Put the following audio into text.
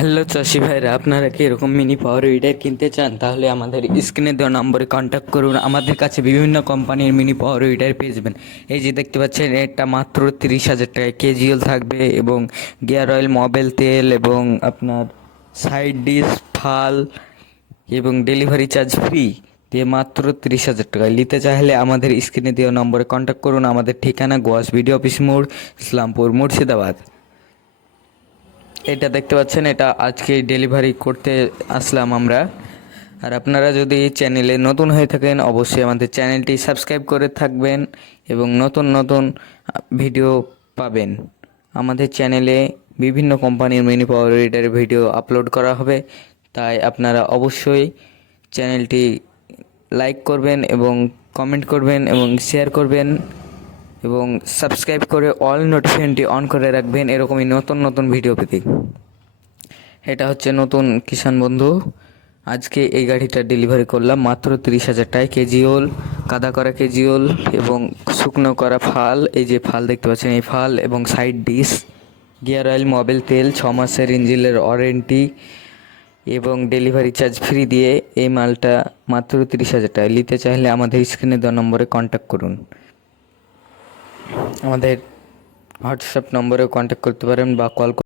Hello চাষি ভাইরা, আপনারা কি এরকম মিনি পাওয়ার উইডার কিনতে চান? তাহলে আমাদের স্ক্রিনে দেওয়া নম্বরে কন্ট্যাক্ট করুন। আমাদের কাছে বিভিন্ন কোম্পানির মিনি পাওয়ার উইডার পেয়ে যাবেন। এই যে দেখতে পাচ্ছেন, এটা মাত্র 30,000 টাকায় কেজিএল থাকবে এবং গিয়ার অয়েল, মোবিল তেল এবং আপনার সাইড ডিশ, ফাল এবং ডেলিভারি চার্জ ফ্রি দিয়ে মাত্র 30,000 টাকায় নিতে চাইলে আমাদের স্ক্রিনে দেওয়া নম্বরে কন্ট্যাক্ট করুন। আমাদের ঠিকানা গোয়াস বিডি অফিস মোড়, ইসলামপুর, মুর্শিদাবাদ। এটা দেখতে পাচ্ছেন, এটা আজকে ডেলিভারি করতে আসলাম আমরা। আর আপনারা যদি চ্যানেলে নতুন হয়ে থাকেন, অবশ্যই আমাদের চ্যানেলটি সাবস্ক্রাইব করে থাকবেন এবং নতুন নতুন ভিডিও পাবেন। আমাদের চ্যানেলে বিভিন্ন কোম্পানির mini power weeder video upload করা হবে, তাই আপনারা অবশ্যই চ্যানেলটি লাইক করবেন এবং কমেন্ট করবেন এবং শেয়ার করবেন এবং সাবস্ক্রাইব করে অল নোটিফিকেশনটি অন করে রাখবেন এরকমই নতুন নতুন ভিডিও পেতে। এটা হচ্ছে নতুন কিষাণ বন্ধু। আজকে এই গাড়িটা ডেলিভারি করলাম মাত্র 30,000 টাকায়। কেজিওল, কাদা করা কেজিওল এবং শুকনো করা ফাল, এই যে ফাল দেখতে পাচ্ছেন, এই ফাল এবং side dish, gear oil, Mobil তেল, 6 মাসের ইঞ্জিনের ওয়ারেন্টি এবং ডেলিভারি চার্জ ফ্রি দিয়ে এই মালটা মাত্র 30,000 টাকায় নিতে চাইলে আমাদের স্ক্রিনে দেওয়া নম্বরে কন্ট্যাক্ট করুন। আমাদের হোয়াটসঅ্যাপ নম্বরেও কন্ট্যাক্ট করতে পারেন বা কল